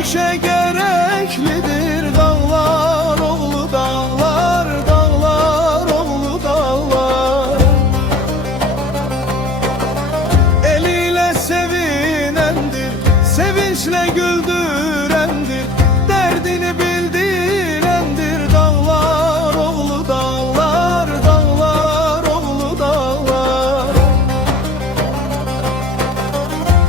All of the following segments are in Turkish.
dövüşe gereklidir dağlar oğlu dağlar, dağlar oğlu dağlar. Eliyle sevinendir, sevinçle güldürendir, derdini bildirendir dağlar oğlu dağlar, dağlar oğlu dağlar.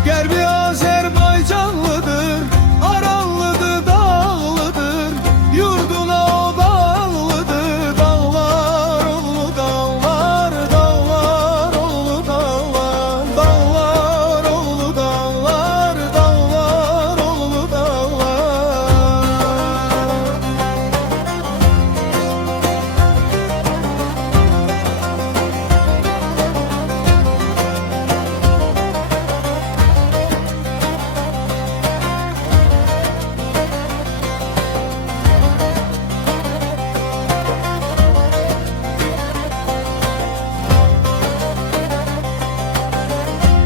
Gerbi Azerbaycanlıdır, Aranlıdır, dağlıdır, yurduna o bağlıdır dağlar oğlu dağlar, dağlar oğlu dağlar, dağlar oğlu dağlar, dağlar oğlu dağlar.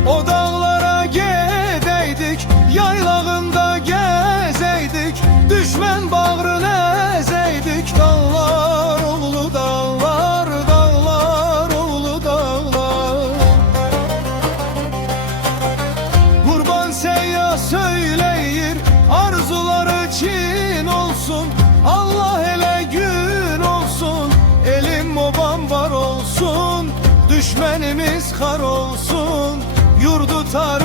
O dağlara gedeydik, yaylağında gezeydik, düşman bağrını ezeydik dağlar oğlu dağlar, dağlar oğlu dağlar. Kurban Seyyah söyleyir, arzuları Çin olsun, Allah hele gün olsun, elim obam var olsun, düşmenimiz kar olsun, yurdu tar